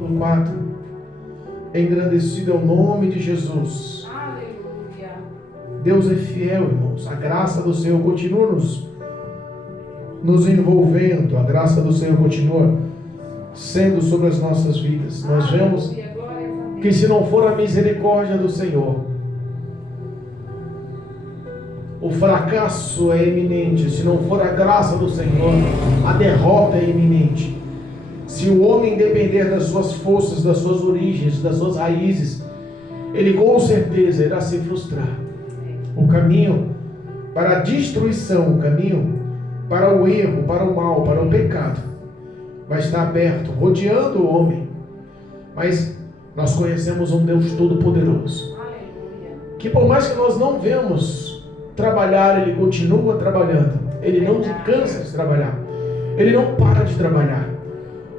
4. Engrandecido é o nome de Jesus. Aleluia. Deus é fiel, irmãos. A graça do Senhor continua nos envolvendo. A graça do Senhor continua sendo sobre as nossas vidas. Nós vemos que se não for a misericórdia do Senhor, o fracasso é iminente. Se não for a graça do Senhor, a derrota é iminente. Se o homem depender das suas forças, das suas origens, das suas raízes, ele com certeza irá se frustrar. O caminho para a destruição, o caminho para o erro, para o mal, para o pecado, vai estar aberto, rodeando o homem. Mas nós conhecemos um Deus Todo-Poderoso, que por mais que nós não vemos trabalhar, Ele continua trabalhando. Ele não se cansa de trabalhar. Ele não para de trabalhar.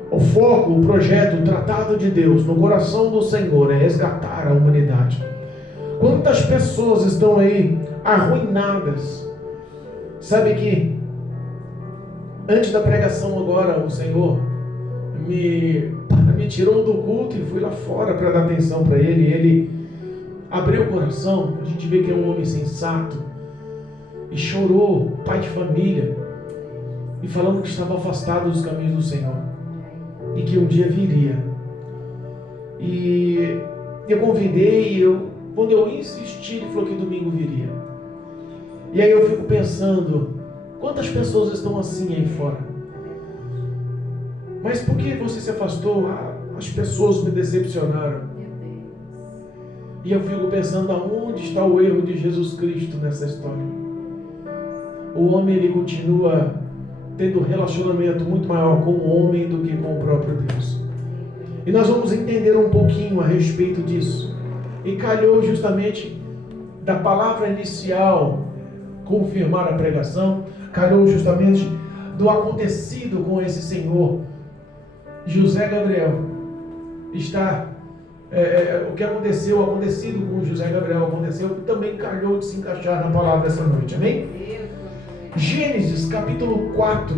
O foco, o projeto, o tratado de Deus no coração do Senhor é resgatar a humanidade. Quantas pessoas estão aí arruinadas? Sabe que antes da pregação agora, o Senhor me tirou do culto e fui lá fora para dar atenção para Ele. Ele abriu o coração. A gente vê que é um homem sensato e chorou, pai de família, e falando que estava afastado dos caminhos do Senhor e que um dia viria. E eu convidei, quando eu insisti, ele falou que domingo viria. E aí eu fico pensando, quantas pessoas estão assim aí fora? Mas por que você se afastou? As pessoas me decepcionaram. E eu fico pensando, aonde está o erro de Jesus Cristo nessa história? O homem, ele continua tendo um relacionamento muito maior com o homem do que com o próprio Deus. E nós vamos entender um pouquinho a respeito disso. E calhou justamente da palavra inicial confirmar a pregação, calhou justamente do acontecido com esse senhor José Gabriel. O que aconteceu, acontecido com José Gabriel, aconteceu, também calhou de se encaixar na palavra essa noite, amém? Gênesis capítulo 4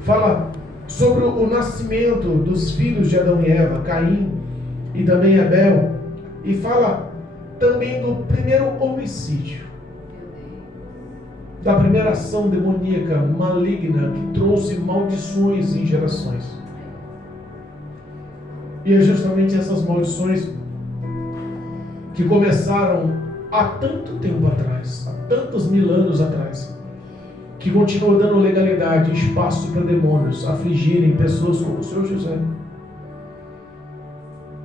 fala sobre o nascimento dos filhos de Adão e Eva, Caim e também Abel, e fala também do primeiro homicídio, da primeira ação demoníaca maligna que trouxe maldições em gerações. E é justamente essas maldições que começaram há tanto tempo atrás, há tantos mil anos atrás, que continuam dando legalidade, espaço para demônios afligirem pessoas como o Senhor José,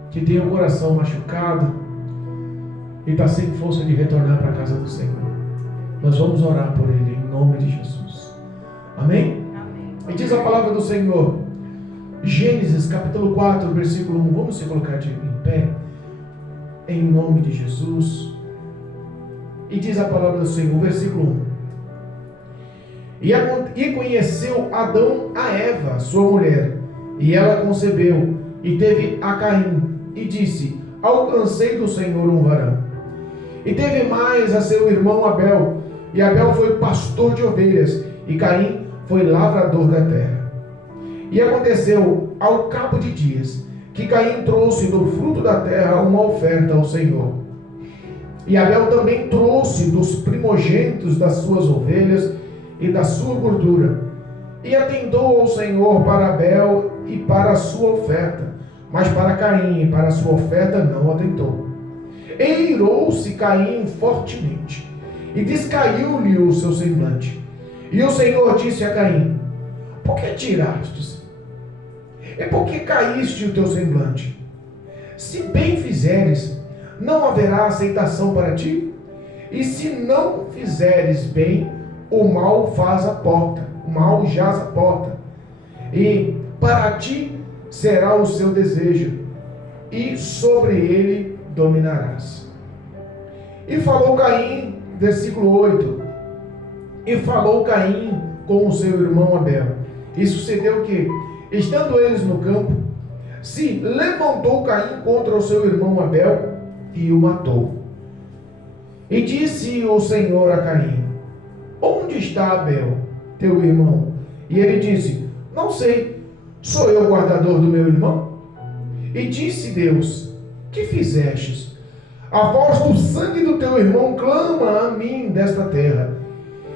que tem o coração machucado e está sem força de retornar para a casa do Senhor. Nós vamos orar por ele em nome de Jesus. Amém? Amém. E diz a palavra do Senhor, Gênesis capítulo 4, versículo 1. Vamos se colocar em pé em nome de Jesus. E diz a palavra do Senhor, versículo 1. E conheceu Adão a Eva, sua mulher, e ela concebeu, e teve a Caim, e disse: alcancei do Senhor um varão. E teve mais a seu irmão Abel, e Abel foi pastor de ovelhas, e Caim foi lavrador da terra. E aconteceu, ao cabo de dias, que Caim trouxe do fruto da terra uma oferta ao Senhor. E Abel também trouxe dos primogênitos das suas ovelhas e da sua gordura, e atentou ao Senhor para Abel e para a sua oferta, mas para Caim e para a sua oferta não atentou. E irou-se Caim fortemente, e descaiu-lhe o seu semblante. E o Senhor disse a Caim: por que tirastes? E por que caíste o teu semblante? Se bem fizeres, não haverá aceitação para ti? E se não fizeres bem, o mal faz a porta, o mal jaz a porta, e para ti será o seu desejo, e sobre ele dominarás. E falou Caim, versículo 8, e falou Caim com o seu irmão Abel. E sucedeu que, estando eles no campo, se levantou Caim contra o seu irmão Abel e o matou. E disse o Senhor a Caim: onde está Abel, teu irmão? E ele disse: não sei, sou eu o guardador do meu irmão? E disse Deus: que fizestes? A voz do sangue do teu irmão clama a mim desta terra.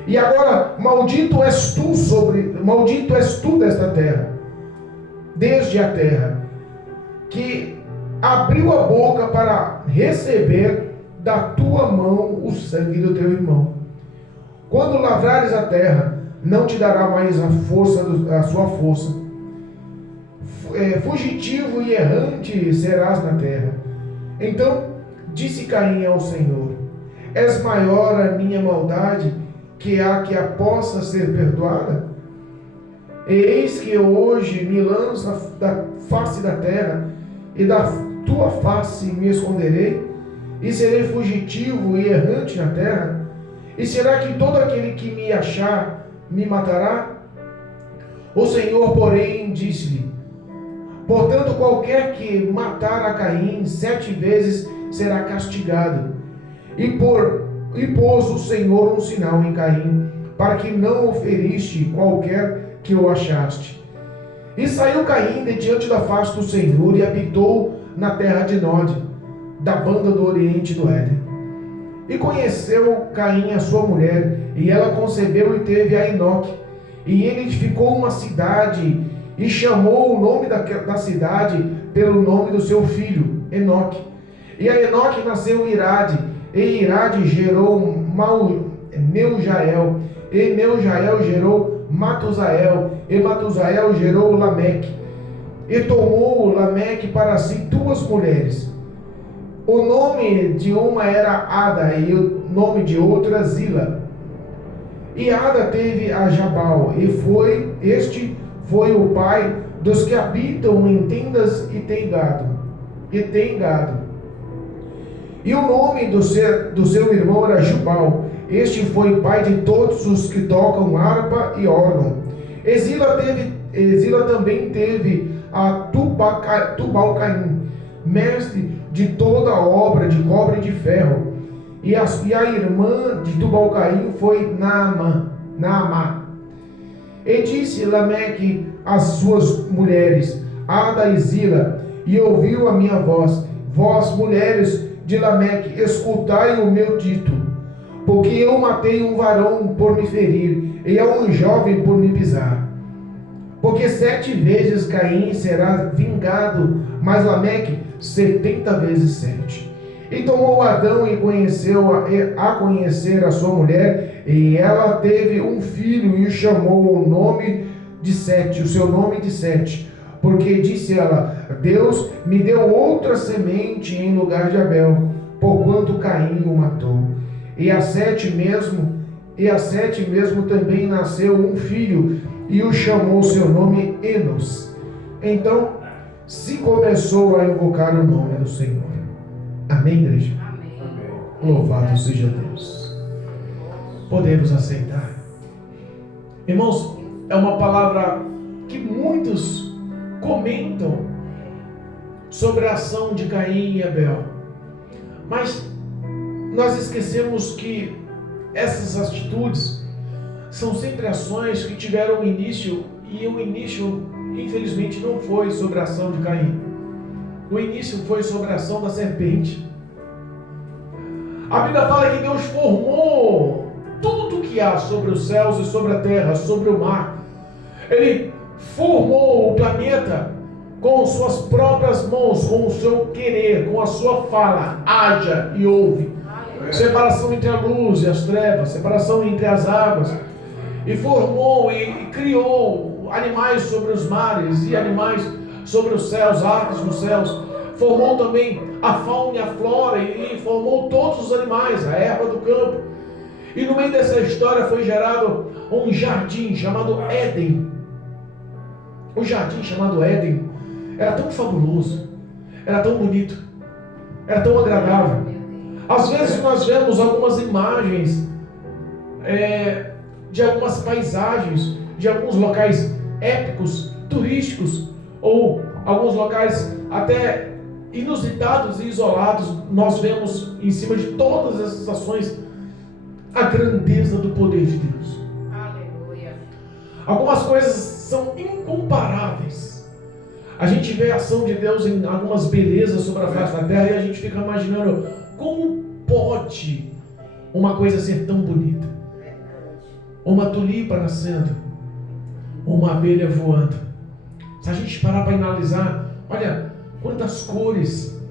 E agora maldito és tu desta terra, desde a terra, que abriu a boca para receber da tua mão o sangue do teu irmão. Quando lavrares a terra, não te dará mais a sua força. Fugitivo e errante serás na terra. Então disse Caim ao Senhor: és maior a minha maldade que a possa ser perdoada? Eis que eu hoje me lanço da face da terra, e da tua face me esconderei, e serei fugitivo e errante na terra? E será que todo aquele que me achar me matará? O Senhor, porém, disse-lhe: portanto, qualquer que matar a Caim 7 vezes será castigado. E pôs o Senhor um sinal em Caim, para que não o feriste qualquer que o achaste. E saiu Caim de diante da face do Senhor e habitou na terra de Nod, da banda do oriente do Éden. E conheceu Caim a sua mulher, e ela concebeu e teve a Enoque. E ele edificou uma cidade, e chamou o nome da cidade pelo nome do seu filho, Enoque. E a Enoque nasceu Irade, e Irade gerou Meujael, e Meujael gerou Matusael, e Matusael gerou Lameque. E tomou Lameque para si 2 mulheres. O nome de uma era Ada, e o nome de outra Zila. E Ada teve a Jabal, e este foi o pai dos que habitam em tendas e tem gado. E o nome do seu irmão era Jubal. Este foi pai de todos os que tocam harpa e órgão. Zila também teve a Tubal-Caim, mestre de toda a obra de cobre e de ferro. E a irmã de Tubal-Caim foi Naamá. E disse Lameque às suas mulheres, Ada e Zila, e ouviu a minha voz: vós, mulheres de Lameque, escutai o meu dito, porque eu matei um varão por me ferir, e a um jovem por me pisar. Porque 7 vezes Caim será vingado, mas Lameque 70 vezes 7. E tomou Adão e conheceu a conhecer a sua mulher, e ela teve um filho, e chamou o nome de Sete, o seu nome de Sete, porque disse ela: Deus me deu outra semente em lugar de Abel, porquanto Caim o matou. E a Sete mesmo também nasceu um filho, e o chamou seu nome Enos. Então se começou a invocar o nome do Senhor. Amém, igreja? Amém. Louvado seja Deus. Podemos aceitar. Irmãos, é uma palavra que muitos comentam sobre a ação de Caim e Abel, mas nós esquecemos que essas atitudes são sempre ações que tiveram um início, e o início, infelizmente, não foi sobre a ação de Caim. O início foi sobre a ação da serpente. A Bíblia fala que Deus formou tudo que há sobre os céus e sobre a terra, sobre o mar. Ele formou o planeta com suas próprias mãos, com o seu querer, com a sua fala: haja e ouve. Separação entre a luz e as trevas, separação entre as águas. E formou e criou animais sobre os mares e animais sobre os céus, aves nos céus. Formou também a fauna e a flora, e formou todos os animais, a erva do campo. E no meio dessa história foi gerado um jardim chamado Éden. O jardim chamado Éden era tão fabuloso, era tão bonito, era tão agradável. Às vezes nós vemos algumas imagens de algumas paisagens, de alguns locais épicos, turísticos, ou alguns locais até inusitados e isolados. Nós vemos em cima de todas essas ações a grandeza do poder de Deus. Aleluia. Algumas coisas são incomparáveis. A gente vê a ação de Deus em algumas belezas sobre a face da terra e a gente fica imaginando como pode uma coisa ser tão bonita. Uma tulipa nascendo, uma abelha voando. Se a gente parar para analisar, olha quantas cores,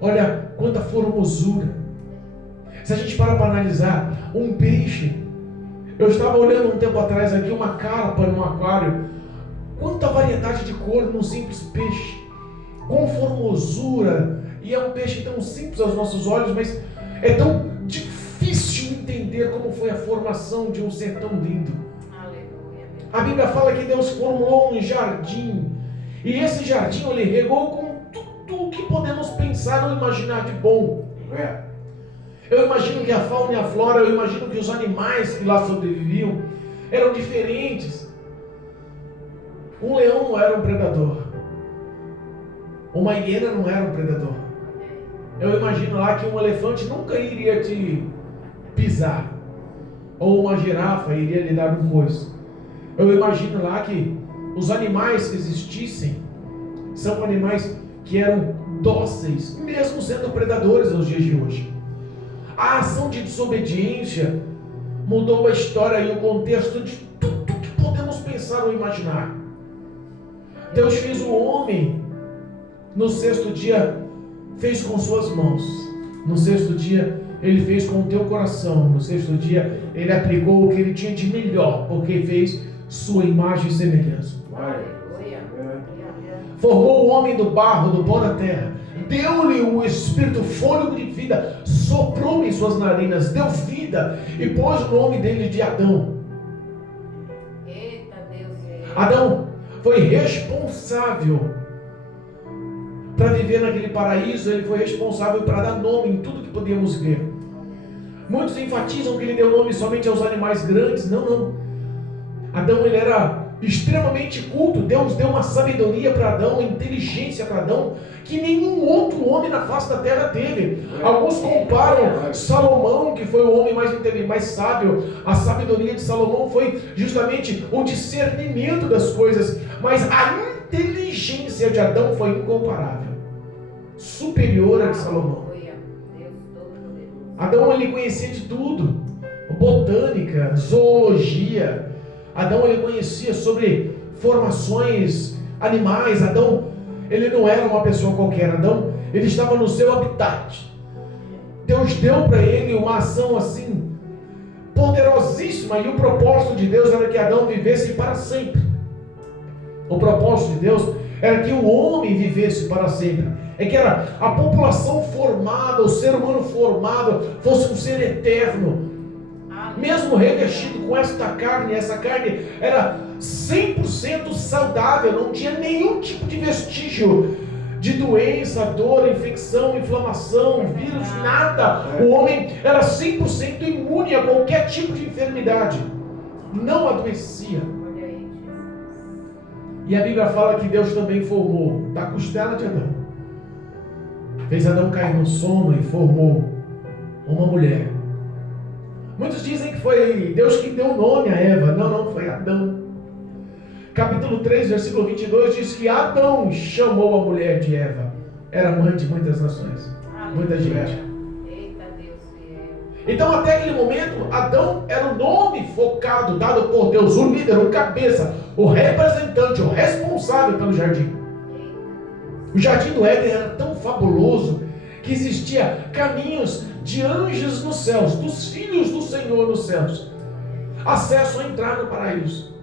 olha quanta formosura. Se a gente parar para analisar um peixe, eu estava olhando um tempo atrás aqui uma carpa no aquário, quanta variedade de cor num simples peixe, com formosura, e é um peixe tão simples aos nossos olhos, mas é tão difícil entender como foi a formação de um ser tão lindo. Aleluia. A Bíblia fala que Deus formou um jardim, e esse jardim ele regou com tudo o que podemos pensar ou imaginar de bom. Eu imagino que a fauna e a flora, eu imagino que os animais que lá sobreviviam eram diferentes. Um leão não era um predador, uma hiena não era um predador. Eu imagino lá que um elefante nunca iria te pisar, ou uma girafa iria lhe dar um coice. Eu imagino lá que os animais que existissem são animais que eram dóceis, mesmo sendo predadores aos dias de hoje. A ação de desobediência mudou a história e o contexto de tudo que podemos pensar ou imaginar. Deus fez o homem, no sexto dia fez com suas mãos, no sexto dia ele fez com o teu coração, no sexto dia ele aplicou o que ele tinha de melhor, porque fez sua imagem e semelhança. Formou o homem do barro, do pó da terra, deu-lhe o espírito, fôlego de vida, soprou em suas narinas, deu vida e pôs o nome dele de Adão. Adão foi responsável para viver naquele paraíso, ele foi responsável para dar nome em tudo que podíamos ver. Muitos enfatizam que ele deu nome somente aos animais grandes. Não. Adão ele era extremamente culto. Deus deu uma sabedoria para Adão, uma inteligência para Adão que nenhum outro homem na face da terra teve. Alguns comparam Salomão, que foi o homem mais sábio. A sabedoria de Salomão foi justamente o discernimento das coisas, mas a inteligência de Adão foi incomparável, superior à de Salomão. Adão ele conhecia de tudo, botânica, zoologia. Adão ele conhecia sobre formações animais. Adão ele não era uma pessoa qualquer. Adão ele estava no seu habitat. Deus deu para ele uma ação assim poderosíssima, e o propósito de Deus era que Adão vivesse para sempre. O propósito de Deus era que o homem vivesse para sempre. É que era a população formada, o ser humano formado, fosse um ser eterno. Mesmo revestido com esta carne, essa carne era 100% saudável, não tinha nenhum tipo de vestígio de doença, dor, infecção, inflamação, vírus, nada. O homem era 100% imune a qualquer tipo de enfermidade, não adoecia. E a Bíblia fala que Deus também formou da costela de Adão, fez Adão cair no sono e formou uma mulher. Muitos dizem que foi Deus que deu o nome a Eva. Não, foi Adão. Capítulo 3, versículo 22 diz que Adão chamou a mulher de Eva. Era mãe de muitas nações, muita gente. Então até aquele momento Adão era o nome focado, dado por Deus, o líder, o cabeça, o representante, o responsável pelo jardim. O jardim do Éden era tão fabuloso que existia caminhos de anjos nos céus, dos filhos do Senhor nos céus, acesso a entrar no paraíso.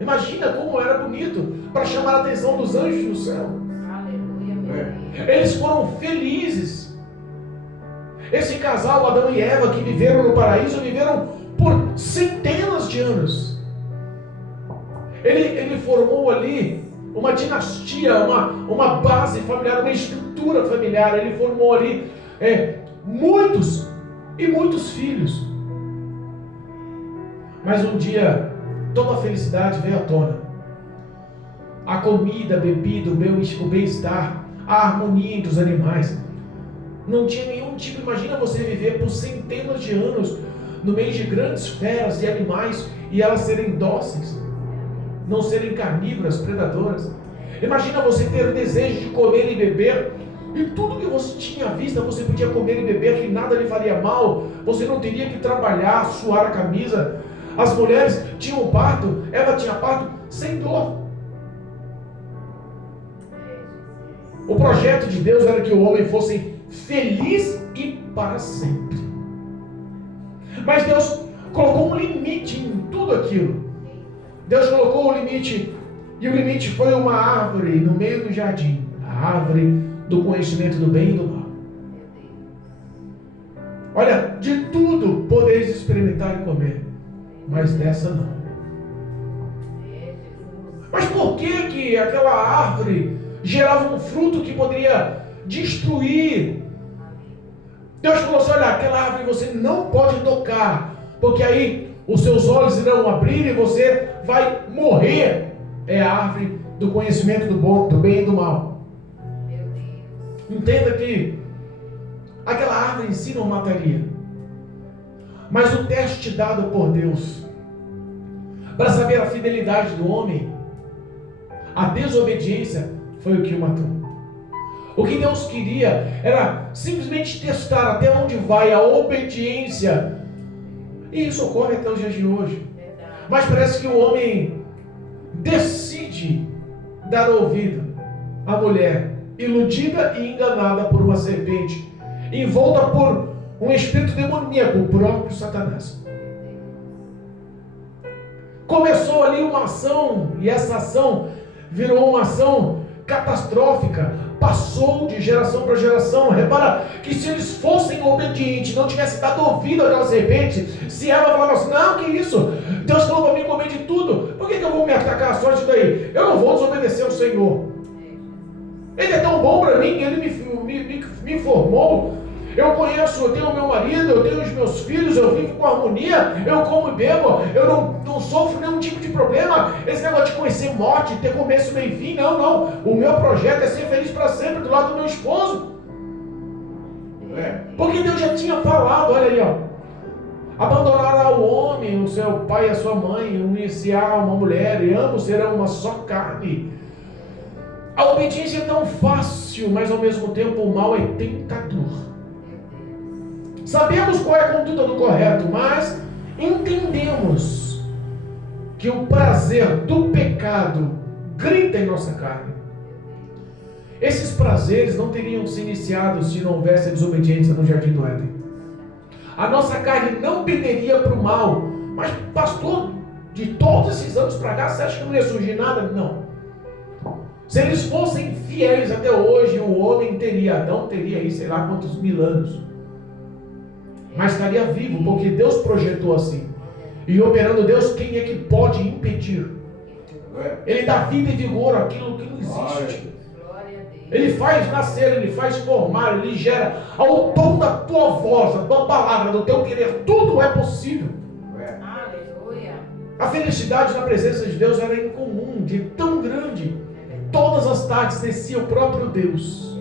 Imagina como era bonito, para chamar a atenção dos anjos no céu. Eles foram felizes. Esse casal, Adão e Eva, que viveram no paraíso, viveram por centenas de anos. Ele formou ali uma dinastia, uma base familiar, uma estrutura familiar. Ele formou ali muitos e muitos filhos. Mas um dia toda a felicidade veio à tona. A comida, a bebida, o bem-estar, a harmonia entre os animais. Não tinha nenhum tipo. Imagina você viver por centenas de anos no meio de grandes feras e animais e elas serem dóceis, não serem carnívoras, predadoras. Imagina você ter o desejo de comer e beber, e tudo que você tinha à vista, você podia comer e beber, que nada lhe faria mal, você não teria que trabalhar, suar a camisa. As mulheres tinham parto, Eva tinha parto sem dor. O projeto de Deus era que o homem fosse feliz e para sempre. Mas Deus colocou um limite em tudo aquilo. Deus colocou um limite, e o limite foi uma árvore no meio do jardim, a árvore do conhecimento do bem e do mal. Olha, de tudo podeis experimentar e comer, mas dessa não. Mas por que aquela árvore gerava um fruto que poderia destruir? Deus falou assim: olha, aquela árvore você não pode tocar, porque aí os seus olhos irão abrir e você vai morrer. É a árvore do conhecimento do bem e do mal. Entenda que aquela árvore em si não mataria, mas o teste dado por Deus para saber a fidelidade do homem, a desobediência, foi o que o matou. O que Deus queria era simplesmente testar até onde vai a obediência. E isso ocorre até os dias de hoje. Mas parece que o homem decide dar ouvido à mulher, iludida e enganada por uma serpente, envolta por um espírito demoníaco, o próprio Satanás. Começou ali uma ação, e essa ação virou uma ação catastrófica, passou de geração para geração. Repara que se eles fossem obedientes, não tivessem dado ouvido àquela serpente, se ela falava assim: não, que isso, Deus falou para mim comer de tudo, por que eu vou me atacar só disso daí? Eu não vou desobedecer ao Senhor. Ele é tão bom para mim, Ele me formou, eu conheço, eu tenho meu marido, eu tenho os meus filhos, eu vivo com harmonia, eu como e bebo, eu não sofro nenhum tipo de problema. Esse negócio de conhecer morte, ter começo, meio e fim, não. O meu projeto é ser feliz para sempre do lado do meu esposo. Porque Deus já tinha falado, olha ali, ó. Abandonará o homem, o seu pai e a sua mãe, unir-se-á a uma mulher, e ambos serão uma só carne. A obediência é tão fácil, mas ao mesmo tempo o mal é tentador. Sabemos qual é a conduta do correto, mas entendemos que o prazer do pecado grita em nossa carne. Esses prazeres não teriam se iniciado se não houvesse a desobediência no jardim do Éden. A nossa carne não penderia para o mal. Mas pastor, de todos esses anos para cá, você acha que não ia surgir nada? Não. Se eles fossem fiéis até hoje, o homem Adão teria aí sei lá quantos mil anos, mas estaria vivo, porque Deus projetou assim. E operando Deus, quem é que pode impedir? Ele dá vida e vigor àquilo que não existe. Ele faz nascer, Ele faz formar, Ele gera. Ao tom da tua voz, da tua palavra, do teu querer, tudo é possível. A felicidade na presença de Deus era incomum, de tão grande. Todas as tardes descia o próprio Deus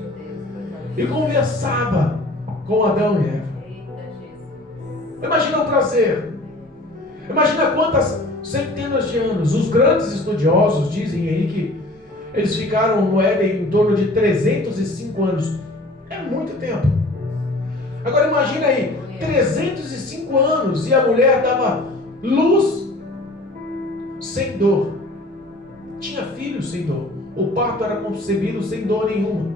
e conversava com Adão e Eva. Imagina o prazer. Imagina quantas centenas de anos. Os grandes estudiosos dizem aí que eles ficaram no Éden em torno de 305 anos. É muito tempo. Agora imagina aí, 305 anos e a mulher dava luz sem dor. Tinha filhos sem dor. O parto era concebido sem dor nenhuma.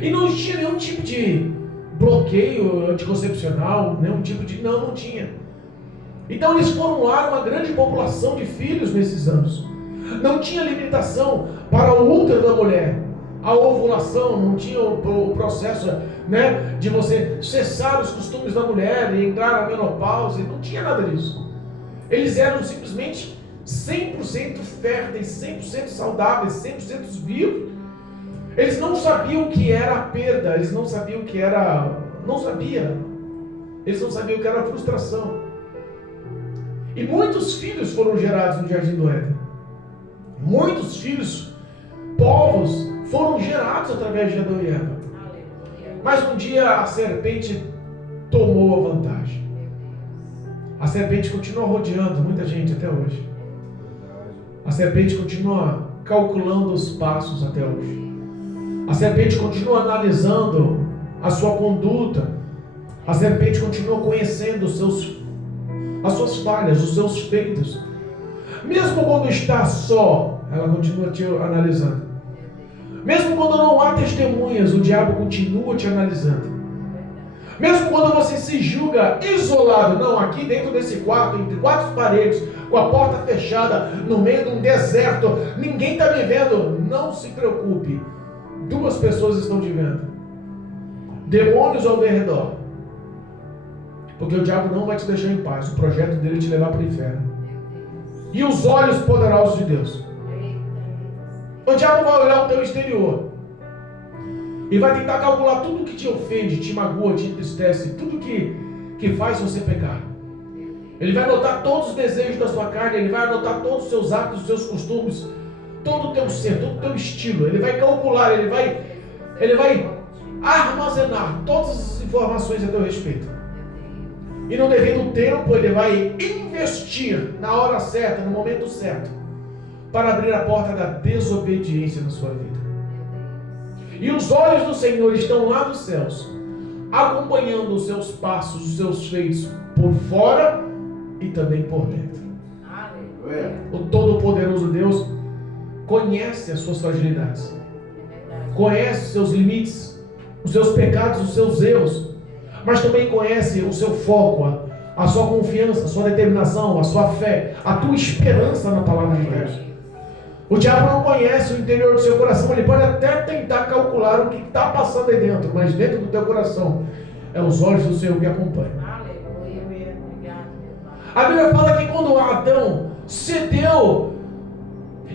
E não tinha nenhum tipo de bloqueio anticoncepcional, nenhum tipo de... Não tinha. Então eles formularam uma grande população de filhos nesses anos. Não tinha limitação para o útero da mulher. A ovulação, não tinha o processo, né, de você cessar os costumes da mulher e entrar na menopausa. Não tinha nada disso. Eles eram simplesmente 100% férteis, 100% saudáveis, 100% vivos. Eles não sabiam o que era a perda, eles não sabiam o que era... Eles não sabiam o que era a frustração. E muitos filhos foram gerados no jardim do Éden. Muitos filhos, povos, foram gerados através de Adão e Eva. Mas um dia a serpente tomou a vantagem. A serpente continua rodeando muita gente até hoje. A serpente continua calculando os passos até hoje. A serpente continua analisando a sua conduta. A serpente continua conhecendo as suas falhas, os seus feitos. Mesmo quando está só, ela continua te analisando. Mesmo quando não há testemunhas, o diabo continua te analisando. Mesmo quando você se julga isolado, não, aqui dentro desse quarto, entre quatro paredes, com a porta fechada, no meio de um deserto, ninguém está me vendo. Não se preocupe, 2 pessoas estão te vendo. Demônios ao redor. Porque o diabo não vai te deixar em paz. O projeto dele é te levar para o inferno. E os olhos poderosos de Deus. O diabo vai olhar o teu exterior e vai tentar calcular tudo que te ofende, te magoa, te entristece, tudo que faz você pecar. Ele vai anotar todos os desejos da sua carne, ele vai anotar todos os seus atos, os seus costumes, todo o teu ser, todo o teu estilo. Ele vai calcular, ele vai armazenar todas as informações a teu respeito. E no devido tempo ele vai investir na hora certa, no momento certo, para abrir a porta da desobediência na sua vida. E os olhos do Senhor estão lá nos céus, acompanhando os seus passos, os seus feitos por fora e também por dentro. O Todo-Poderoso Deus conhece as suas fragilidades, conhece os seus limites, os seus pecados, os seus erros, mas também conhece o seu foco, a sua confiança, a sua determinação, a sua fé, a tua esperança na palavra de Deus. O diabo não conhece o interior do seu coração. Ele pode até tentar calcular o que está passando aí dentro, mas dentro do teu coração é os olhos do Senhor que acompanham. A Bíblia fala que quando Adão cedeu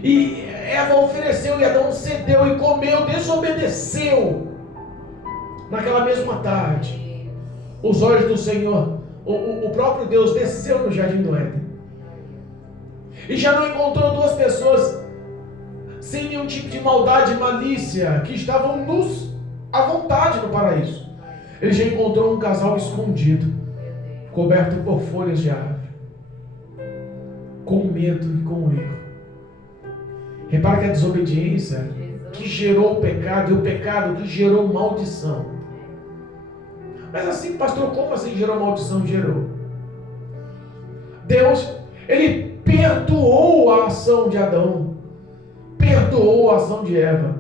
e Eva ofereceu e Adão cedeu e comeu, desobedeceu, naquela mesma tarde os olhos do Senhor, o próprio Deus desceu no jardim do Éden e já não encontrou 2 pessoas sem nenhum tipo de maldade e malícia, que estavam nus à vontade no paraíso. Ele já encontrou um casal escondido, coberto por folhas de árvore, com medo e com erro. Repara que a desobediência que gerou o pecado, e o pecado que gerou maldição. Mas assim, pastor, como assim gerou maldição? Gerou. Deus, ele perdoou a ação de Adão, perdoou a ação de Eva,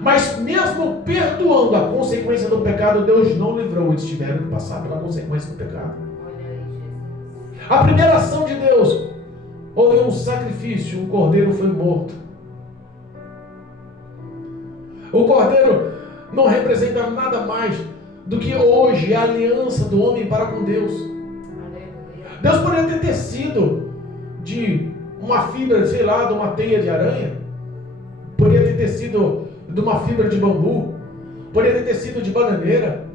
mas mesmo perdoando a consequência do pecado, Deus não livrou. Eles tiveram que passar pela consequência do pecado. A primeira ação de Deus, houve um sacrifício, um cordeiro foi morto. O cordeiro não representa nada mais do que hoje a aliança do homem para com Deus. Deus poderia ter tecido de uma fibra, sei lá, de uma teia de aranha, poderia ter tecido de uma fibra de bambu, poderia ter tecido de bananeira.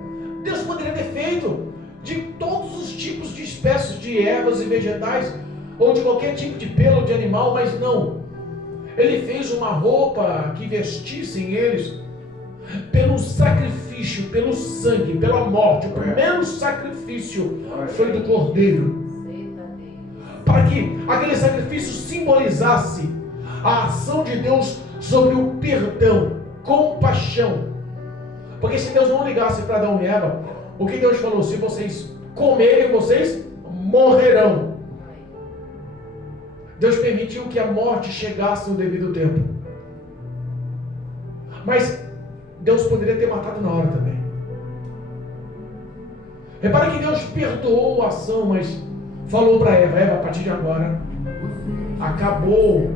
Deus poderia ter feito de todos os tipos de espécies de ervas e vegetais, ou de qualquer tipo de pelo de animal, mas não. Ele fez uma roupa que vestissem eles pelo sacrifício, pelo sangue, pela morte. O primeiro sacrifício foi do cordeiro, para que aquele sacrifício simbolizasse a ação de Deus sobre o perdão, compaixão. Porque se Deus não ligasse para Adão e Eva, o que Deus falou? Se vocês comerem, vocês morrerão. Deus permitiu que a morte chegasse no devido tempo, mas Deus poderia ter matado na hora também. Repare que Deus perdoou a ação, mas falou para Eva: Eva, a partir de agora acabou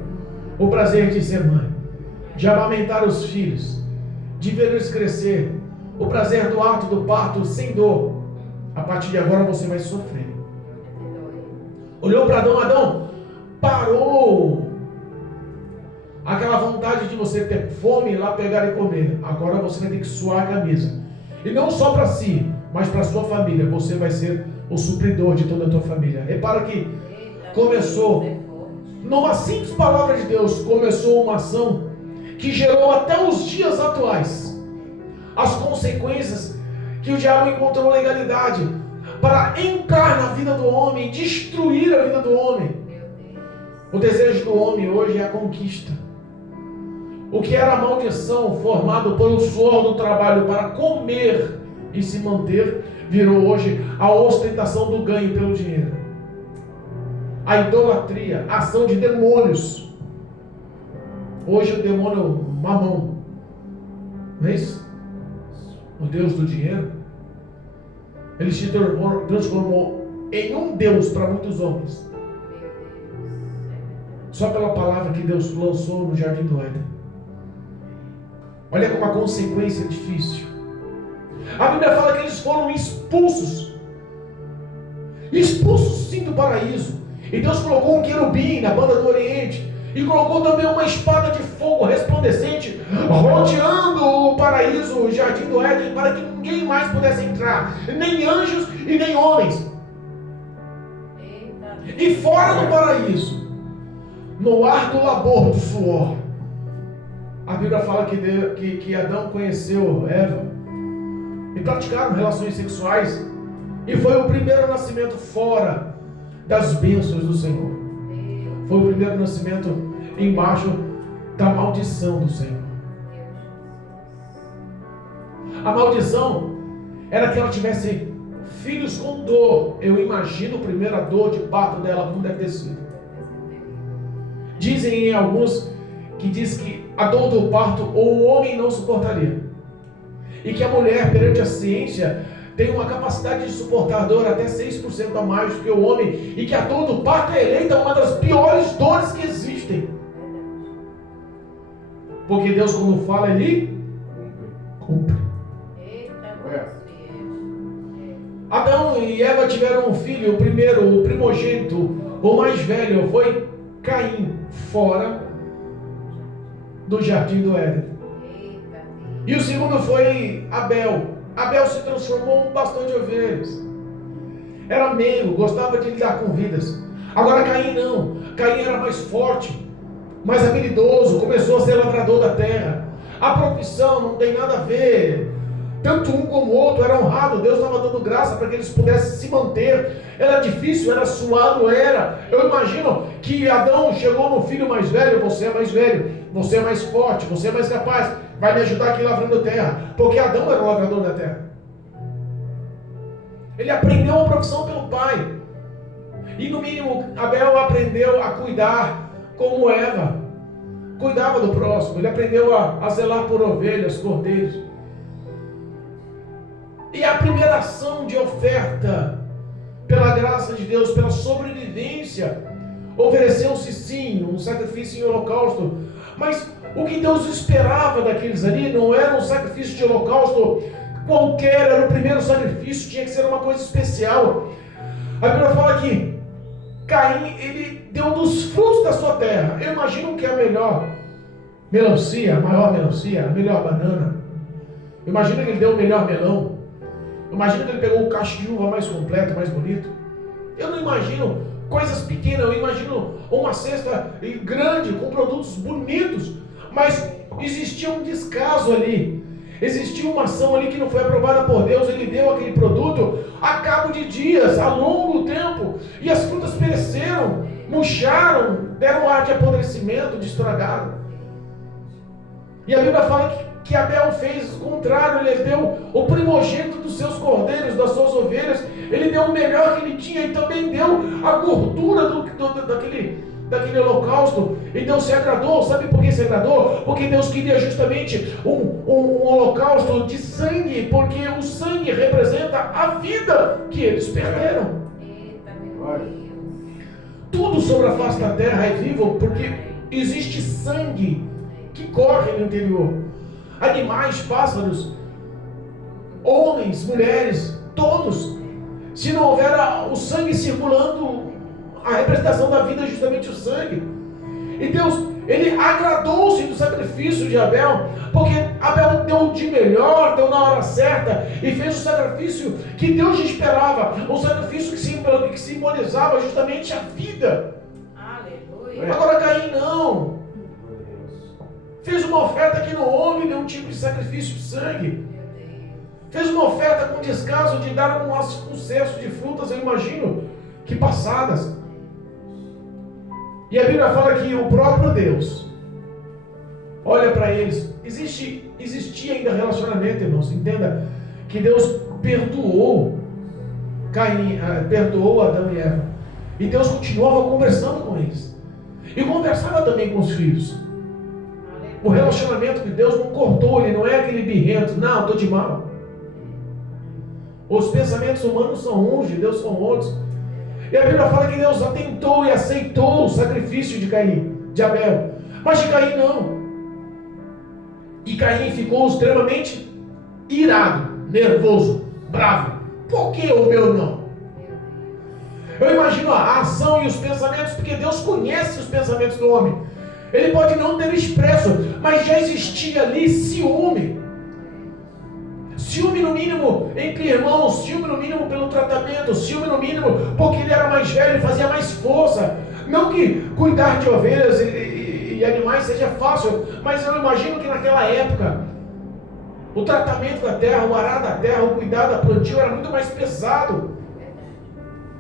o prazer de ser mãe, de amamentar os filhos, de ver eles crescer, o prazer do ato do parto sem dor. A partir de agora você vai sofrer. Olhou para Adão: Adão, parou aquela vontade de você ter fome, ir lá pegar e comer. Agora você vai ter que suar a camisa, e não só para si, mas para a sua família. Você vai ser o supridor de toda a tua família. Repara que começou, numa simples palavra de Deus, começou uma ação que gerou até os dias atuais as consequências que o diabo encontrou legalidade para entrar na vida do homem, destruir a vida do homem. O desejo do homem hoje é a conquista. o que era a maldição formado pelo suor do trabalho para comer e se manter, virou hoje a ostentação do ganho pelo dinheiro. A idolatria, a ação de demônios. Hoje o demônio Mamão, não é isso? O Deus do dinheiro, ele se transformou em um Deus para muitos homens, só pela palavra que Deus lançou no jardim do Éden. Olha como a consequência é difícil. A Bíblia fala que eles foram expulsos sim do paraíso. E Deus colocou um querubim na banda do Oriente, e colocou também uma espada de fogo resplandecente, rodeando o paraíso, o jardim do Éden, para que ninguém mais pudesse entrar, nem anjos e nem homens. E fora do paraíso, no ar do labor do suor, a Bíblia fala que Adão conheceu Eva e praticaram relações sexuais, e foi o primeiro nascimento fora das bênçãos do Senhor. Foi o primeiro nascimento embaixo da maldição do Senhor. A maldição era que ela tivesse filhos com dor. Eu imagino primeiro a dor de parto dela, como deve ter sido. Dizem em alguns que diz que a dor do parto o homem não suportaria, e que a mulher, perante a ciência, tem uma capacidade de suportar dor até 6% a mais do que o homem, e que a dor do parto é eleita uma das piores dores que existem. Porque Deus, quando fala, Ele cumpre. Adão e Eva tiveram um filho, o primeiro, o primogênito, o mais velho, foi Caim, fora do jardim do Éden. E o segundo foi Abel. Abel se transformou num pastor de ovelhas. Era meigo, gostava de lidar com vidas. Agora Caim não. Caim era mais forte, mais habilidoso, começou a ser lavrador da terra. A profissão não tem nada a ver. Tanto um como o outro era honrado. Deus estava dando graça para que eles pudessem se manter. Era difícil, era suado, era. Eu imagino que Adão chegou no filho mais velho. Você é mais velho, você é mais forte, você é mais capaz, vai me ajudar aqui lavrando terra. Porque Adão era o lavrador da terra. Ele aprendeu a profissão pelo pai. E no mínimo Abel aprendeu a cuidar como Eva cuidava do próximo. Ele aprendeu a zelar por ovelhas, cordeiros. E a primeira ação de oferta, pela graça de Deus, pela sobrevivência, ofereceu-se sim um sacrifício em holocausto. Mas o que Deus esperava daqueles ali não era um sacrifício de holocausto qualquer, era o primeiro sacrifício, tinha que ser uma coisa especial. A Bíblia fala que Caim, ele deu dos frutos da sua terra. Eu imagino que a melhor melancia, a maior melancia, a melhor banana. Eu imagino que ele deu o melhor melão. Imagina que ele pegou o cacho de uva mais completo, mais bonito. Eu não imagino coisas pequenas, eu imagino uma cesta grande, com produtos bonitos. Mas existia um descaso ali. Existia uma ação ali que não foi aprovada por Deus. Ele deu aquele produto a cabo de dias, a longo tempo. E as frutas pereceram, murcharam, deram ar de apodrecimento, de estragado. E a Bíblia fala que Abel fez o contrário. Ele deu o primogênito dos seus cordeiros, das suas ovelhas. Ele deu o melhor que ele tinha e também deu a gordura daquele holocausto. E Deus se agradou. Sabe por que se agradou? Porque Deus queria justamente um holocausto de sangue, porque o sangue representa a vida que eles perderam. Tudo sobre a face da terra é vivo porque existe sangue que corre no interior. Animais, pássaros, homens, mulheres, todos. Se não houver o sangue circulando, a representação da vida é justamente o sangue. E Deus, ele agradou-se do sacrifício de Abel, porque Abel deu de melhor, deu na hora certa, e fez o sacrifício que Deus esperava, um sacrifício que simbolizava justamente a vida. Aleluia. Agora Caim não. Fez uma oferta que não houve nenhum tipo de sacrifício de sangue. Fez uma oferta com descaso de dar um cesto de frutas, eu imagino, que passadas. E a Bíblia fala que o próprio Deus olha para eles. Existia ainda relacionamento, irmãos. Entenda que Deus perdoou Caim, perdoou Adão e Eva. E Deus continuava conversando com eles. E conversava também com os filhos. O relacionamento de Deus não cortou, ele não é aquele birrento, não, estou de mal. Os pensamentos humanos são uns, de Deus são outros. E a Bíblia fala que Deus atentou e aceitou o sacrifício de Caim, de Abel. Mas de Caim não. E Caim ficou extremamente irado, nervoso, bravo. Por que o meu não? Eu imagino a ação e os pensamentos, porque Deus conhece os pensamentos do homem. Ele pode não ter expresso, mas já existia ali ciúme. Ciúme no mínimo entre irmãos, ciúme no mínimo pelo tratamento, ciúme no mínimo porque ele era mais velho e fazia mais força. Não que cuidar de ovelhas e animais seja fácil, mas eu imagino que naquela época o tratamento da terra, o arar da terra, o cuidar da plantio era muito mais pesado.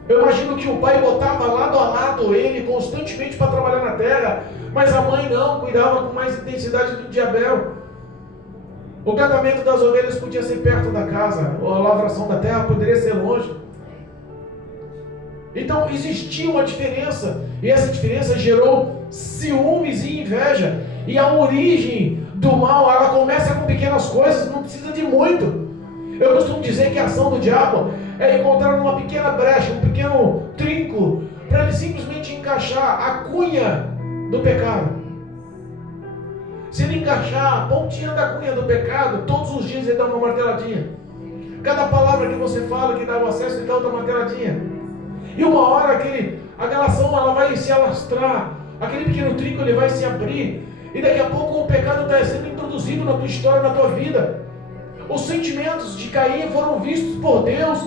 Eu imagino que o pai botava lado a lado ele constantemente para trabalhar na terra, mas a mãe não, cuidava com mais intensidade do de Abel. O tratamento das ovelhas podia ser perto da casa, ou a lavração da terra poderia ser longe. Então existia uma diferença, e essa diferença gerou ciúmes e inveja. E a origem do mal, ela começa com pequenas coisas, não precisa de muito. Eu costumo dizer que a ação do diabo é encontrar uma pequena brecha, um pequeno trinco, para ele simplesmente encaixar a cunha do pecado. Se ele encaixar a pontinha da cunha do pecado, todos os dias ele dá uma marteladinha. Cada palavra que você fala que dá o acesso, ele dá outra marteladinha. E uma hora aquela ação ela vai se alastrar, aquele pequeno trinco ele vai se abrir, e daqui a pouco o pecado está sendo introduzido na tua história, na tua vida. Os sentimentos de Caim foram vistos por Deus.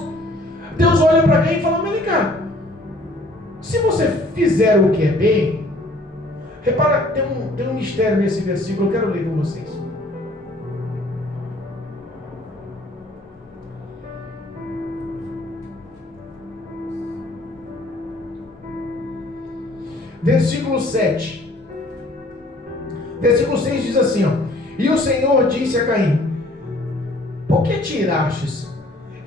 Deus olha para Caim e fala: mas vem cá, se você fizer o que é bem, repara, tem um mistério nesse versículo, eu quero ler com vocês. Versículo 7. Versículo 6 diz assim, ó: e o Senhor disse a Caim: por que tirastes?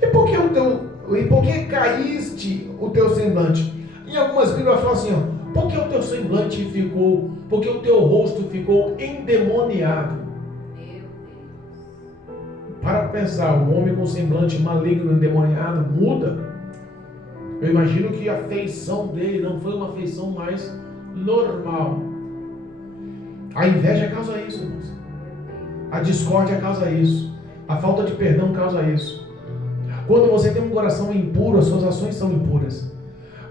E por que caíste o teu semblante? Em algumas Bíblias falam assim, ó: porque o teu semblante ficou, porque o teu rosto ficou endemoniado. Para pensar, o homem com semblante maligno, endemoniado, muda. Eu imagino que a feição dele não foi uma feição mais normal. A inveja causa isso, irmãos. A discórdia causa isso. A falta de perdão causa isso. Quando você tem um coração impuro, as suas ações são impuras.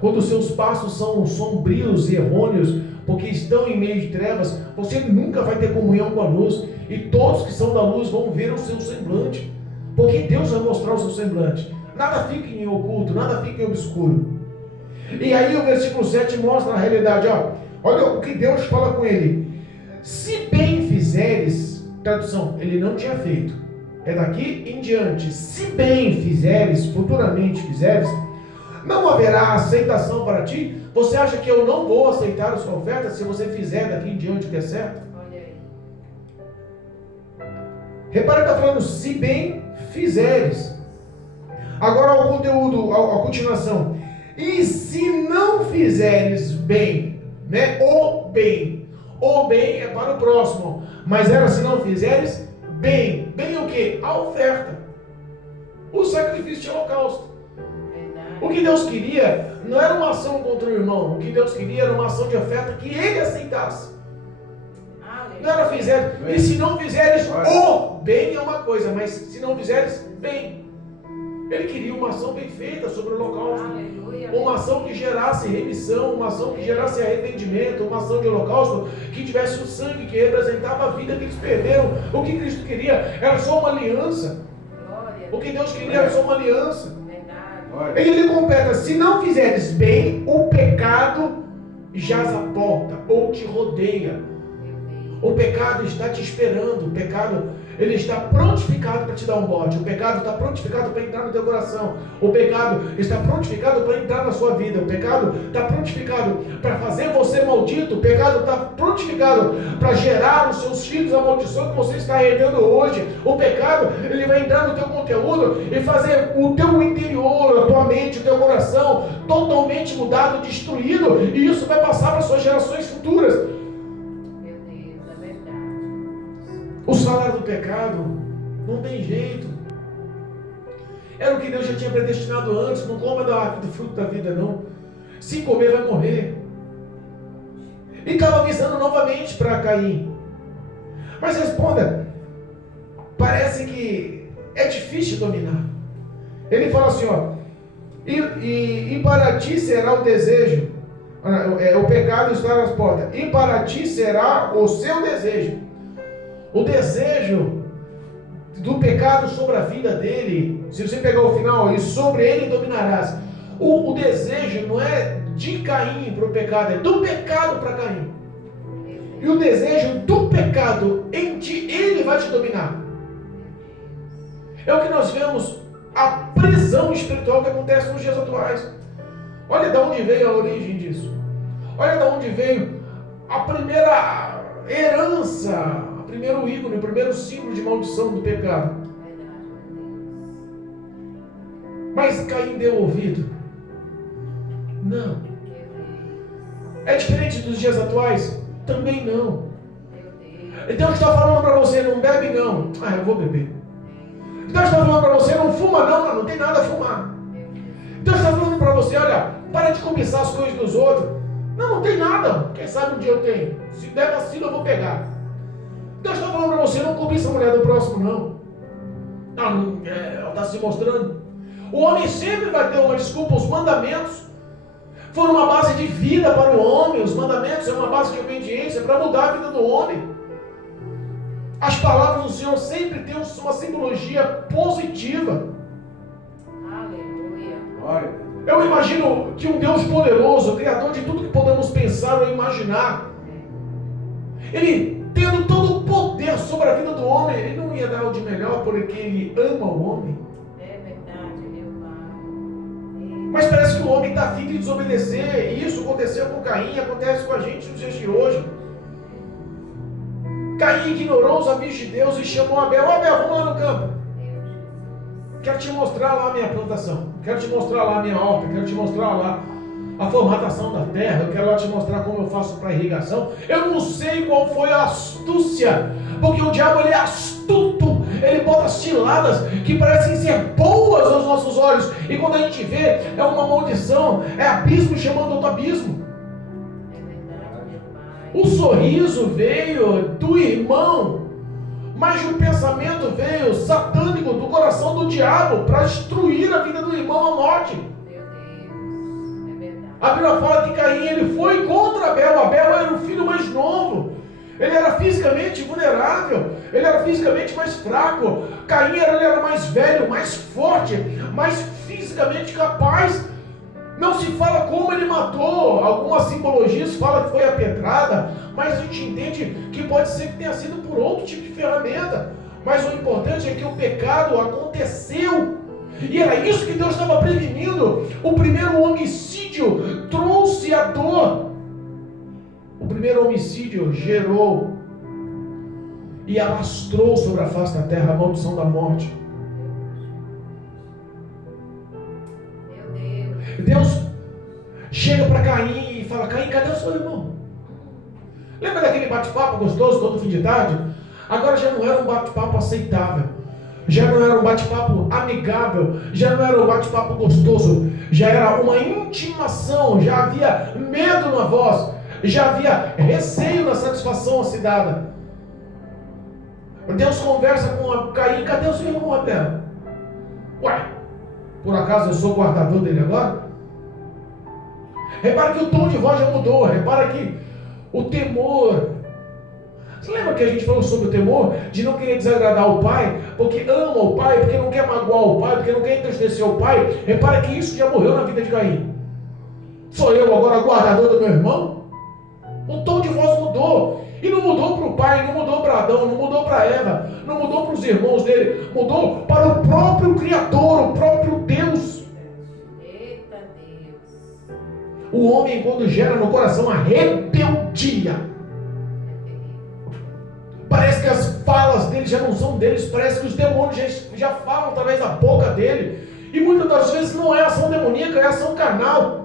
Quando os seus passos são sombrios e errôneos, porque estão em meio de trevas, você nunca vai ter comunhão com a luz. E todos que são da luz vão ver o seu semblante, porque Deus vai mostrar o seu semblante. Nada fica em oculto, nada fica em obscuro. E aí o versículo 7 mostra a realidade, ó. Olha o que Deus fala com ele: se bem fizeres, tradução, ele não tinha feito, é daqui em diante, se bem fizeres, futuramente fizeres, não haverá aceitação para ti. Você acha que eu não vou aceitar a sua oferta se você fizer daqui em diante o que é certo? Olha aí. Repara que está falando se bem fizeres. Agora o conteúdo, a continuação: e se não fizeres bem, né? O bem é para o próximo, mas era se não fizeres bem. Bem o que? A oferta, o sacrifício de holocausto. O que Deus queria não era uma ação contra o irmão, o que Deus queria era uma ação de oferta que ele aceitasse. Não era fizeres, e se não fizeres o bem é uma coisa, mas se não fizeres bem. Ele queria uma ação bem feita sobre o holocausto. Aleluia. Uma ação que gerasse remissão, uma ação que gerasse arrependimento, uma ação de holocausto que tivesse o sangue que representava a vida que eles perderam. O que Cristo queria era só uma aliança. O que Deus queria era só uma aliança. E ele completa: se não fizeres bem, o pecado jaz à porta ou te rodeia. O pecado está te esperando. O pecado ele está prontificado para te dar um bote. O pecado está prontificado para entrar no teu coração. O pecado está prontificado para entrar na sua vida. O pecado está prontificado para fazer você maldito. O pecado está prontificado para gerar os seus filhos a maldição que você está herdando hoje. O pecado, ele vai entrar no teu conteúdo e fazer o teu interior, a tua mente, o teu coração totalmente mudado, destruído, e isso vai passar para as suas gerações futuras. Meu Deus, é verdade. O salário do pecado não tem jeito. Era o que Deus já tinha predestinado antes. Não coma do fruto da vida, não. Se comer, vai morrer. E estava avisando novamente para Caim. Mas responda, parece que é difícil dominar. Ele fala assim, ó, e para ti será o desejo, o pecado está nas portas, e para ti será o seu desejo. O desejo do pecado sobre a vida dele, se você pegar o final, e sobre ele dominarás. O desejo não é de Caim para o pecado, é do pecado para Caim. E o desejo do pecado em ti, ele vai te dominar. É o que nós vemos, a prisão espiritual que acontece nos dias atuais. Olha de onde veio a origem disso. Olha de onde veio a primeira herança, o primeiro ícone, o primeiro símbolo de maldição do pecado. Mas Caim deu ouvido? Não. É diferente dos dias atuais? Também não. Então está falando para você, não bebe não. Eu vou beber. Então está falando para você, não fuma não tem nada a fumar. Então está falando para você, olha, para de cobiçar as coisas dos outros. Não tem nada. Quem sabe um dia eu tenho. Se der vacilo eu vou pegar. Então está falando para você, não cobiça a mulher do próximo não. Ela está se mostrando. O homem sempre vai ter uma desculpa. Os mandamentos foram uma base de vida para o homem. Os mandamentos é uma base de obediência para mudar a vida do homem. As palavras do Senhor sempre têm uma simbologia positiva. Aleluia. Eu imagino que um Deus poderoso, Criador de tudo que podemos pensar ou imaginar, Ele tendo todo o poder sobre a vida do homem, Ele não ia dar o de melhor porque Ele ama o homem. É verdade, meu Pai. Mas parece que o homem está afim de desobedecer, e isso aconteceu com Caim, acontece com a gente nos dias de hoje. Caim ignorou os avisos de Deus e chamou Abel. Abel, vamos lá no campo. Quero te mostrar lá a minha plantação. Quero te mostrar lá a minha horta. Quero te mostrar lá a formatação da terra. Eu quero lá te mostrar como eu faço para irrigação. Eu não sei qual foi a astúcia, porque o diabo ele é astuto. Ele bota ciladas que parecem ser boas aos nossos olhos. E quando a gente vê, é uma maldição. É abismo chamando outro abismo. O sorriso veio do irmão, mas o pensamento veio satânico do coração do diabo para destruir a vida do irmão à morte. Meu Deus, é verdade. A Bíblia fala que Caim ele foi contra Abel. Abel era o filho mais novo. Ele era fisicamente vulnerável. Ele era fisicamente mais fraco. Caim ele era mais velho, mais forte, mais fisicamente capaz. Não se fala como ele matou. Algumas simbologias falam que foi a pedrada, mas a gente entende que pode ser que tenha sido por outro tipo de ferramenta. Mas o importante é que o pecado aconteceu. E era isso que Deus estava prevenindo. O primeiro homicídio trouxe a dor. O primeiro homicídio gerou e alastrou sobre a face da terra a maldição da morte. Deus chega para Caim e fala: Caim, cadê o seu irmão? Lembra daquele bate-papo gostoso todo fim de tarde? Agora já não era um bate-papo aceitável, já não era um bate-papo amigável, já não era um bate-papo gostoso, já era uma intimação, já havia medo na voz, já havia receio na satisfação a se dada. Deus conversa com Caim: cadê o seu irmão Abel? Ué, por acaso eu sou o guardador dele agora? Repara que o tom de voz já mudou. Repara que o temor. Você lembra que a gente falou sobre o temor? De não querer desagradar o pai, porque ama o pai, porque não quer magoar o pai, porque não quer entristecer o pai. Repara que isso já morreu na vida de Caim. Sou eu agora guardador do meu irmão? O tom de voz mudou. E não mudou para o pai, não mudou para Adão, não mudou para Eva, não mudou para os irmãos dele, mudou para o próprio Criador, o próprio Deus. Eita Deus. O homem, quando gera no coração a rebeldia, parece que as falas dele já não são deles, parece que os demônios já falam através da boca dele. E muitas das vezes não é ação demoníaca, é ação carnal.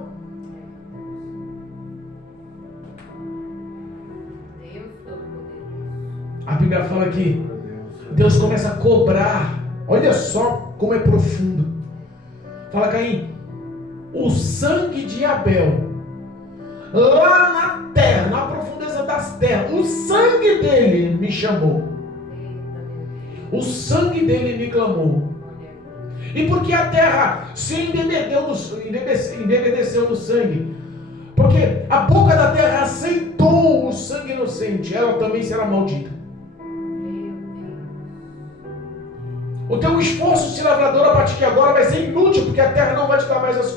A Bíblia fala que Deus começa a cobrar. Olha só como é profundo. Fala, Caim, o sangue de Abel, lá na terra, na profundeza das terras, o sangue dele me chamou. O sangue dele me clamou. E porque a terra se embebedeceu do sangue? Porque a boca da terra aceitou o sangue inocente, ela também será maldita. O teu esforço de lavrador a partir de agora vai ser inútil, porque a terra não vai te dar mais as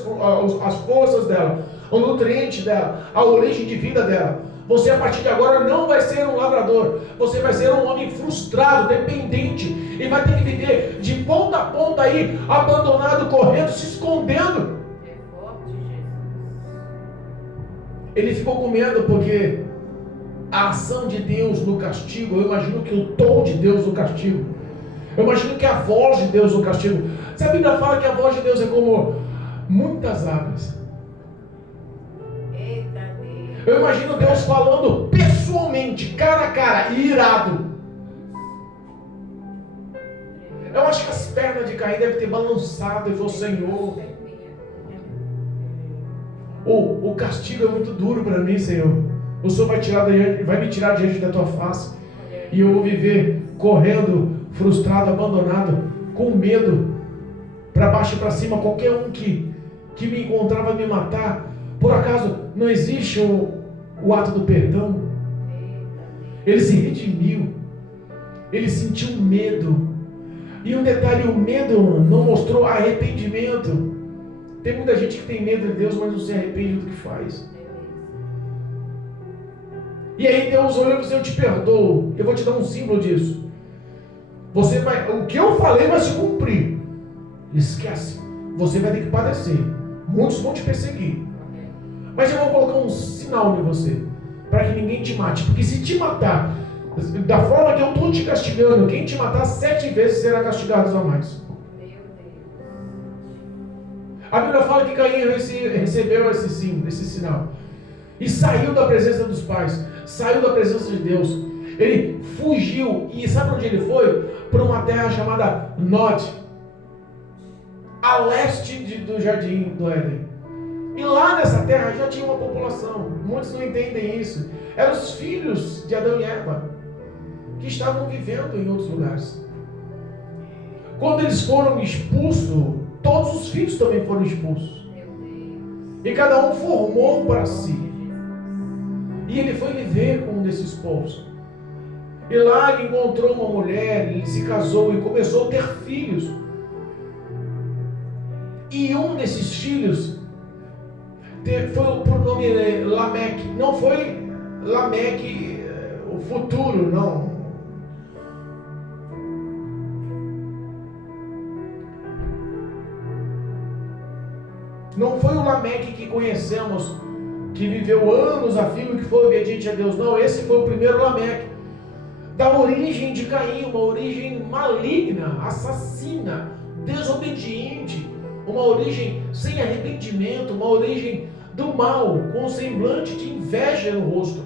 forças dela, o nutriente dela, a origem de vida dela. Você a partir de agora não vai ser um lavrador, você vai ser um homem frustrado, dependente, e vai ter que viver de ponta a ponta aí, abandonado, correndo, se escondendo. É forte, Jesus. Ele ficou com medo porque a ação de Deus no castigo, eu imagino que o tom de Deus no castigo, eu imagino que a voz de Deus no castigo, se a Bíblia fala que a voz de Deus é como muitas águas, Eita Deus. eu imagino Deus falando pessoalmente, cara a cara, irado. Eu acho que as pernas de Caim devem ter balançado e falou, Senhor, o castigo é muito duro para mim, Senhor. O Senhor vai me tirar diante da tua face. E eu vou viver correndo, frustrado, abandonado, com medo, para baixo e para cima. Qualquer um que me encontrar vai me matar. Por acaso não existe o ato do perdão? Ele se redimiu. Ele sentiu medo. E um detalhe, o medo não mostrou arrependimento. Tem muita gente que tem medo de Deus, mas não se arrepende do que faz. E aí Deus olhou e disse, eu te perdoo. Eu vou te dar um símbolo disso. O que eu falei vai se cumprir. Esquece. Você vai ter que padecer. Muitos vão te perseguir. Mas eu vou colocar um sinal em você, para que ninguém te mate. Porque se te matar, da forma que eu estou te castigando, quem te matar 7 vezes será castigado a mais. A Bíblia fala que Caim recebeu esse sinal. E saiu da presença dos pais. Saiu da presença de Deus. Ele fugiu. E sabe onde ele foi? Para uma terra chamada Nod, a leste do jardim do Éden. E lá nessa terra já tinha uma população. Muitos não entendem isso. Eram os filhos de Adão e Eva, que estavam vivendo em outros lugares. Quando eles foram expulsos, todos os filhos também foram expulsos. E cada um formou para si. E ele foi viver com um desses povos. E lá ele encontrou uma mulher, ele se casou e começou a ter filhos. E um desses filhos foi por nome Lameque. Não foi Lameque, o futuro, não. Não foi o Lameque que conhecemos, que viveu anos a fio e que foi obediente a Deus. Não, esse foi o primeiro Lameque. Da origem de Caim, uma origem maligna, assassina, desobediente, uma origem sem arrependimento, uma origem do mal, com um semblante de inveja no rosto.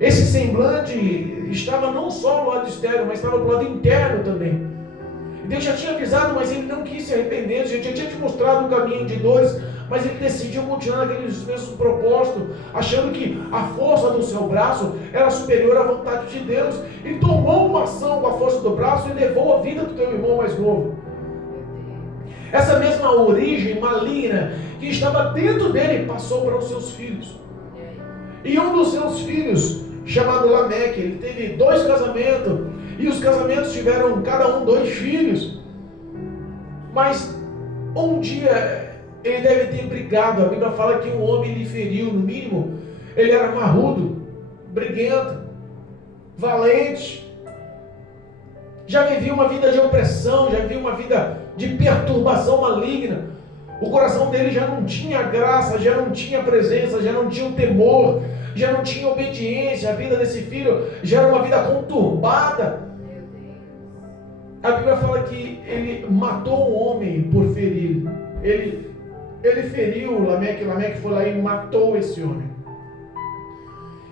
Esse semblante estava não só no lado externo, mas estava do lado interno também. Deus já tinha avisado, mas ele não quis se arrepender. Já tinha te mostrado um caminho de dores, mas ele decidiu continuar naquele mesmo propósito, achando que a força do seu braço era superior à vontade de Deus. E tomou uma ação com a força do braço e levou a vida do teu irmão mais novo. Essa mesma origem maligna que estava dentro dele passou para os seus filhos. E um dos seus filhos, chamado Lameque, ele teve 2 casamentos. E os casamentos tiveram cada um 2 filhos. Mas um dia ele deve ter brigado. A Bíblia fala que um homem lhe feriu, no mínimo. Ele era marrudo, briguento, valente. Já vivia uma vida de opressão, já vivia uma vida de perturbação maligna. O coração dele já não tinha graça, já não tinha presença, já não tinha o temor, já não tinha obediência. A vida desse filho já era uma vida conturbada. A Bíblia fala que ele matou um homem por ferir. Ele feriu Lameque foi lá e matou esse homem.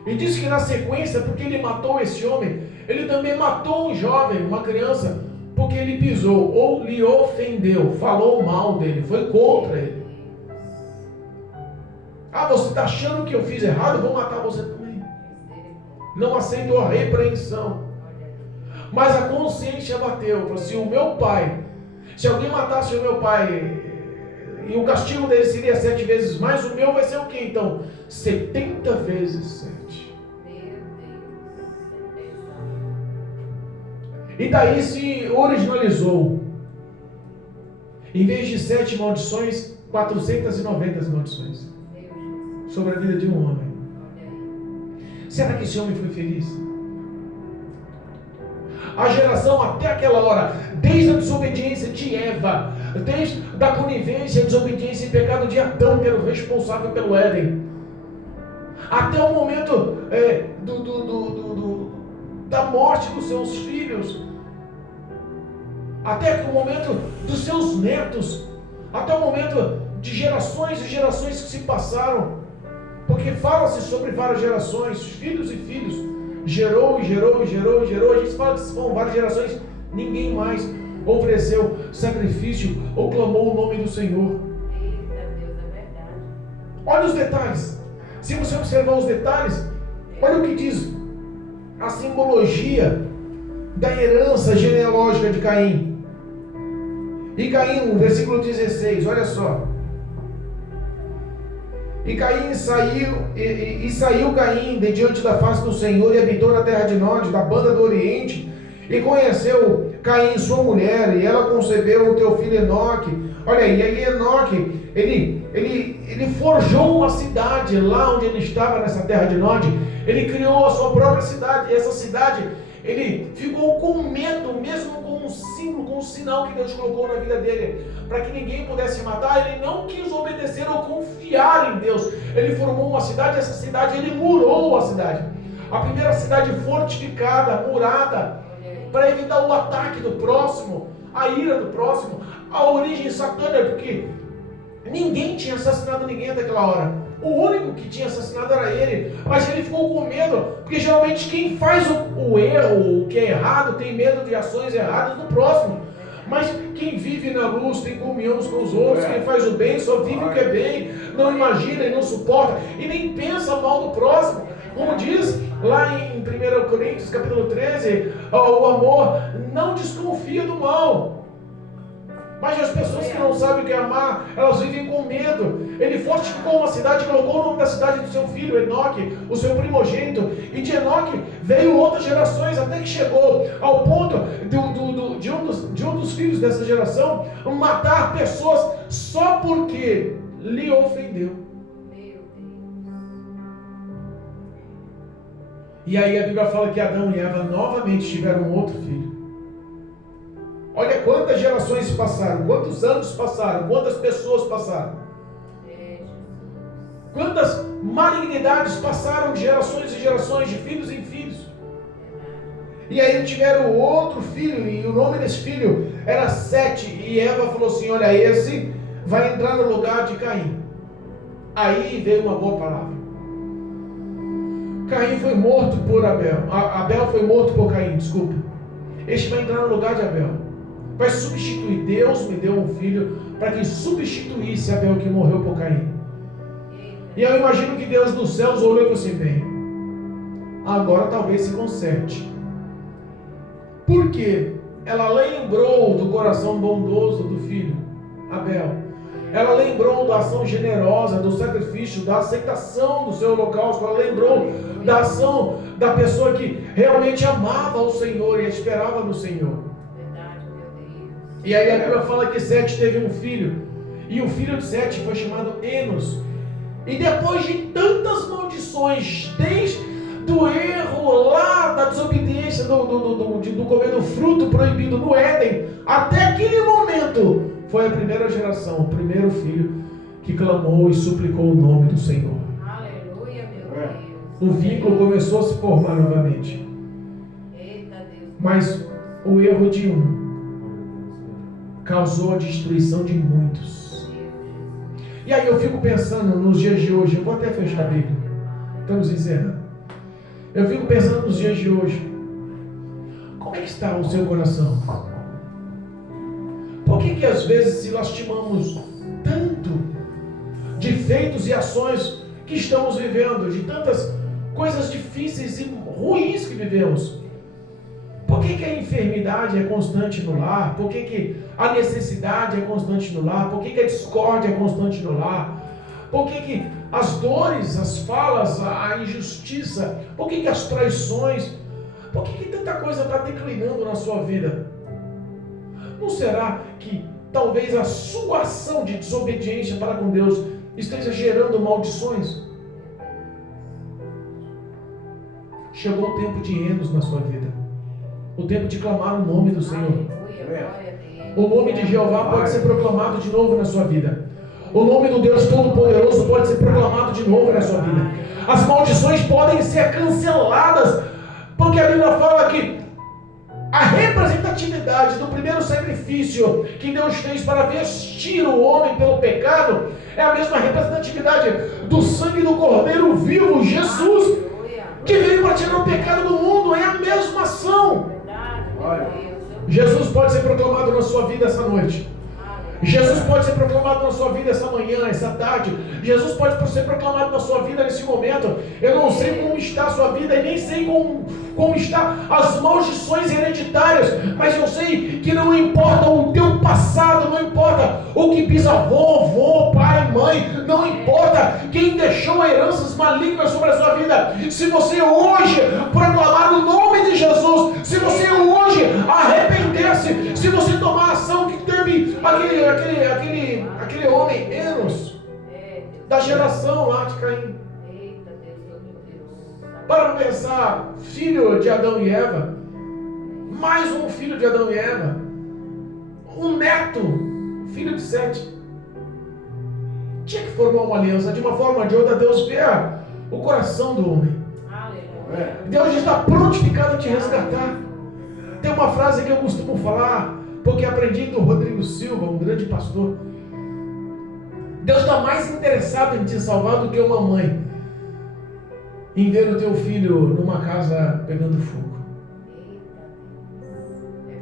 E diz que na sequência, porque ele matou esse homem, ele também matou um jovem, uma criança, porque ele pisou ou lhe ofendeu, falou mal dele, foi contra ele. Ah, você está achando que eu fiz errado? Vou matar você também. Não aceitou a repreensão. Mas a consciência bateu. Falou assim, o meu pai, se alguém matasse o meu pai, e o castigo dele seria 7 vezes mais, o meu vai ser o quê então? 70 vezes 7. E daí se originalizou. Em vez de 7 maldições, 490 maldições sobre a vida de um homem. Será que esse homem foi feliz? A geração até aquela hora, desde a desobediência de Eva, desde a conivência, desobediência e pecado de Adão, que era o responsável pelo Éden, até o momento da morte dos seus filhos, até o momento dos seus netos, até o momento de gerações e gerações que se passaram, porque fala-se sobre várias gerações, filhos e filhos, gerou, a gente fala que foram várias gerações, ninguém mais ofereceu sacrifício ou clamou o nome do Senhor. Olha os detalhes. Se você observar os detalhes, olha o que diz a simbologia da herança genealógica de Caim. E Caim, no versículo 16, olha só. E Caim saiu Caim de diante da face do Senhor e habitou na terra de Nod, da banda do Oriente, e conheceu Caim sua mulher, e ela concebeu o teu filho Enoque. Olha aí, Enoque, ele forjou uma cidade lá onde ele estava, nessa terra de Nod. Ele criou a sua própria cidade, e essa cidade, ele ficou com medo, mesmo com um símbolo, com um sinal que Deus colocou na vida dele, para que ninguém pudesse matar. Ele não quis obedecer ou confiar em Deus. Ele formou uma cidade, essa cidade, ele murou a cidade. A primeira cidade fortificada, murada, para evitar o ataque do próximo, a ira do próximo, a origem satânica, porque ninguém tinha assassinado ninguém até aquela hora. O único que tinha assassinado era ele, mas ele ficou com medo, porque geralmente quem faz o erro, o que é errado, tem medo de ações erradas do próximo. Mas quem vive na luz tem comunhão uns com os outros, quem faz o bem só vive o que é bem, não imagina e não suporta, e nem pensa mal do próximo. Como diz lá em 1 Coríntios capítulo 13, o amor não desconfia do mal. Mas as pessoas que não sabem o que é amar, elas vivem com medo. Ele fortificou uma cidade, colocou o nome da cidade do seu filho, Enoque, o seu primogênito. E de Enoque veio outras gerações, até que chegou ao ponto de um dos filhos dessa geração matar pessoas só porque lhe ofendeu. E aí a Bíblia fala que Adão e Eva novamente tiveram outro filho. Olha quantas gerações passaram, quantos anos passaram, quantas pessoas passaram. Quantas malignidades passaram de gerações e gerações, de filhos em filhos. E aí tiveram outro filho, e o nome desse filho era Sete. E Eva falou assim, olha, esse vai entrar no lugar de Caim. Aí veio uma boa palavra. Caim foi morto por Abel. Abel foi morto por Caim, desculpa. Este vai entrar no lugar de Abel. Vai substituir. Deus me deu um filho para que substituísse Abel, que morreu por Caim. E eu imagino que Deus dos céus olhou e falou assim, bem, agora talvez se conserte. Por quê? Ela lembrou do coração bondoso do filho, Abel. Ela lembrou da ação generosa, do sacrifício, da aceitação do seu holocausto. Ela lembrou da ação da pessoa que realmente amava o Senhor e esperava no Senhor. E aí a Bíblia fala que Sete teve um filho, e o filho de Sete foi chamado Enos. E depois de tantas maldições, desde do erro lá, da desobediência, do comer do fruto proibido no Éden, até aquele momento, foi a primeira geração, o primeiro filho que clamou e suplicou o nome do Senhor. Aleluia, meu Deus. O vínculo começou a se formar novamente. Eita, Deus. Mas o erro de um causou a destruição de muitos. E aí eu fico pensando nos dias de hoje, eu vou até fechar a Bíblia, estamos encerrando. Eu fico pensando nos dias de hoje, como é que está o seu coração? Por que às vezes se lastimamos tanto de feitos e ações que estamos vivendo, de tantas coisas difíceis e ruins que vivemos? Por que a enfermidade é constante no lar? Por que a necessidade é constante no lar? Por que a discórdia é constante no lar? Por que as dores, as falas, a injustiça? Por que as traições? Por que tanta coisa está declinando na sua vida? Não será que talvez a sua ação de desobediência para com Deus esteja gerando maldições? Chegou o tempo de Enos na sua vida. O tempo de clamar o nome do Senhor. O nome de Jeová pode ser proclamado de novo na sua vida. O nome do Deus Todo-Poderoso pode ser proclamado de novo na sua vida. As maldições podem ser canceladas, porque a Bíblia fala que a representatividade do primeiro sacrifício que Deus fez para vestir o homem pelo pecado é a mesma representatividade do sangue do Cordeiro vivo, Jesus, que veio para tirar o pecado do mundo. É a mesma ação. Jesus pode ser proclamado na sua vida essa noite. Jesus pode ser proclamado na sua vida essa manhã, essa tarde. Jesus pode ser proclamado na sua vida nesse momento. Eu não sei como está a sua vida e nem sei como está as maldições hereditárias, mas eu sei que não importa o teu passado, não importa o que bisavô, avô, pai, mãe, não importa quem deixou heranças malignas sobre a sua vida. Se você hoje proclamar o nome de Jesus, se você hoje arrepender-se, se você tomar a ação que teve aquele homem Enos, da geração lá de Caim. Para pensar, filho de Adão e Eva, mais um filho de Adão e Eva, um neto, filho de Sete. Tinha que formar uma aliança. De uma forma ou de outra, Deus vê o coração do homem. Deus já está prontificado a te resgatar. Tem uma frase que eu costumo falar, porque aprendi do Rodrigo Silva, um grande pastor. Deus está mais interessado em te salvar do que uma mãe em ver o teu filho numa casa pegando fogo.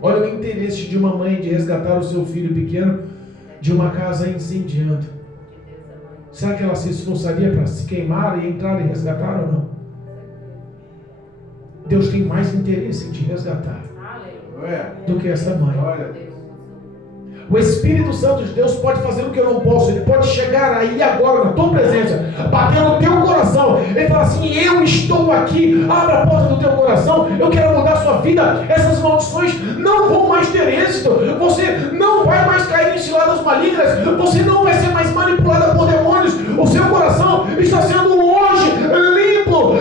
Olha o interesse de uma mãe de resgatar o seu filho pequeno de uma casa incendiando. Será que ela se esforçaria para se queimar e entrar e resgatar ou não? Deus tem mais interesse em te resgatar do que essa mãe. O Espírito Santo de Deus pode fazer o que eu não posso. Ele pode chegar aí agora na tua presença, bater no teu coração. Ele fala assim: eu estou aqui. Abra a porta do teu coração. Eu quero mudar a sua vida. Essas maldições não vão mais ter êxito. Você não vai mais cair em ciladas malignas. Você não vai ser mais manipulada por demônios. O seu coração está sendo hoje limpo,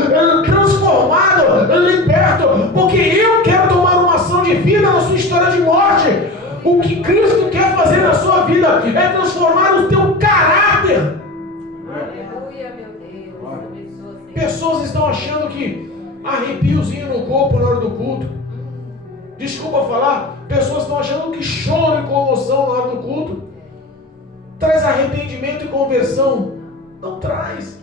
transformado, liberto, porque eu quero tomar uma ação de vida na sua história de morte. O que Cristo quer fazer na sua vida é transformar o teu caráter. Aleluia, meu Deus. Pessoas estão achando que arrepiozinho no corpo na hora do culto. Desculpa falar, pessoas estão achando que choro e comoção na hora do culto traz arrependimento e conversão. Não traz.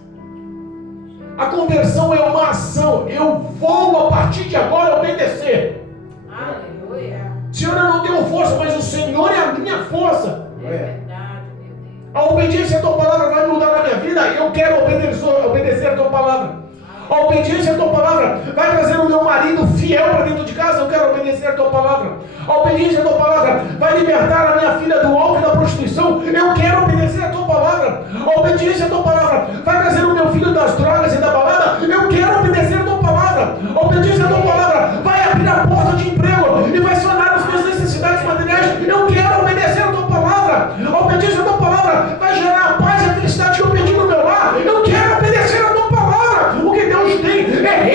A conversão é uma ação. Eu vou a partir de agora obedecer. Aleluia. Senhor, eu não tenho força, mas o Senhor é a minha força. É verdade, meu Deus. A obediência à tua palavra vai mudar na minha vida. Eu quero obedecer a tua palavra. A obediência à tua palavra vai trazer o meu marido fiel para dentro de casa. Eu quero obedecer a tua palavra. A obediência à tua palavra vai libertar a minha filha do álcool e da prostituição. Eu quero obedecer a tua palavra. A obediência à tua palavra vai trazer o meu filho das drogas e da balada. Eu quero obedecer a tua palavra. A obediência à tua palavra vai abrir a porta de emprego e vai sanar as minhas necessidades materiais. Eu quero obedecer a tua palavra. A obediência à tua palavra vai gerar a paz e a felicidade que eu perdi no meu lar. Eu quero obedecer a tua palavra. O que Deus tem é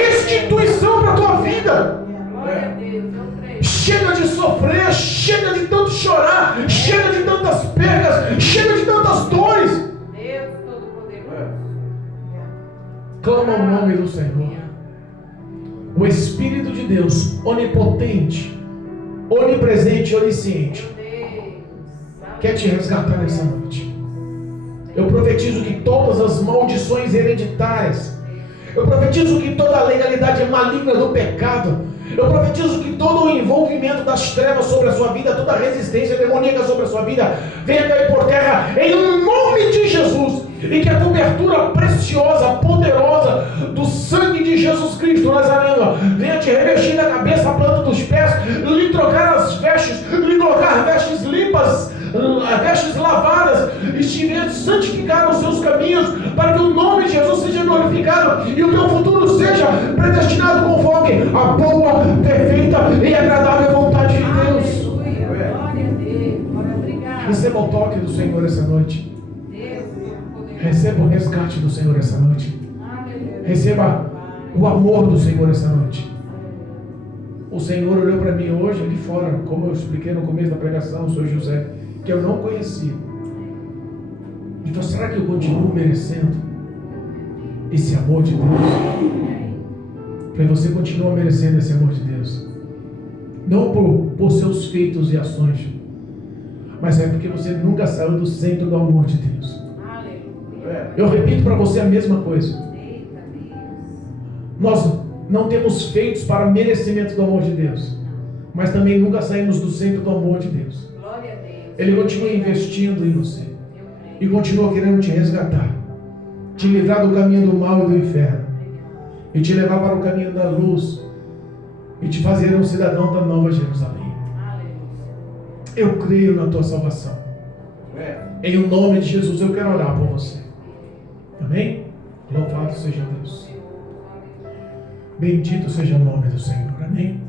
ao nome do Senhor. O Espírito de Deus, onipotente, onipresente e onisciente, quer te resgatar nessa noite. Eu profetizo que todas as maldições hereditárias, eu profetizo que toda a legalidade maligna do pecado, eu profetizo que todo o envolvimento das trevas sobre a sua vida, toda a resistência demoníaca sobre a sua vida, venha cair por terra em nome de Jesus. E que a cobertura preciosa, poderosa do sangue de Jesus Cristo Nazareno venha te revestir da cabeça, a planta dos pés, lhe trocar as vestes, lhe colocar vestes limpas, vestes lavadas, e te venha santificar os seus caminhos, para que o nome de Jesus seja glorificado e o teu futuro seja predestinado conforme a boa, perfeita e agradável vontade de Deus. Aleluia, glória a Deus, glória, obrigado. Receba o toque do Senhor essa noite. Receba o resgate do Senhor essa noite. Receba o amor do Senhor essa noite. O Senhor olhou para mim hoje ali fora, como eu expliquei no começo da pregação, sou José, que eu não conhecia. Então, será que eu continuo merecendo esse amor de Deus? Para você continua merecendo esse amor de Deus. Não por seus feitos e ações, mas é porque você nunca saiu do centro do amor de Deus. Eu repito para você a mesma coisa. Nós não temos feitos para merecimento do amor de Deus, mas também nunca saímos do centro do amor de Deus. Ele continua investindo em você e continua querendo te resgatar, te livrar do caminho do mal e do inferno, e te levar para o caminho da luz, e te fazer um cidadão da Nova Jerusalém. Eu creio na tua salvação. Em o nome de Jesus eu quero orar por você. Amém? Louvado seja Deus. Bendito seja o nome do Senhor. Amém?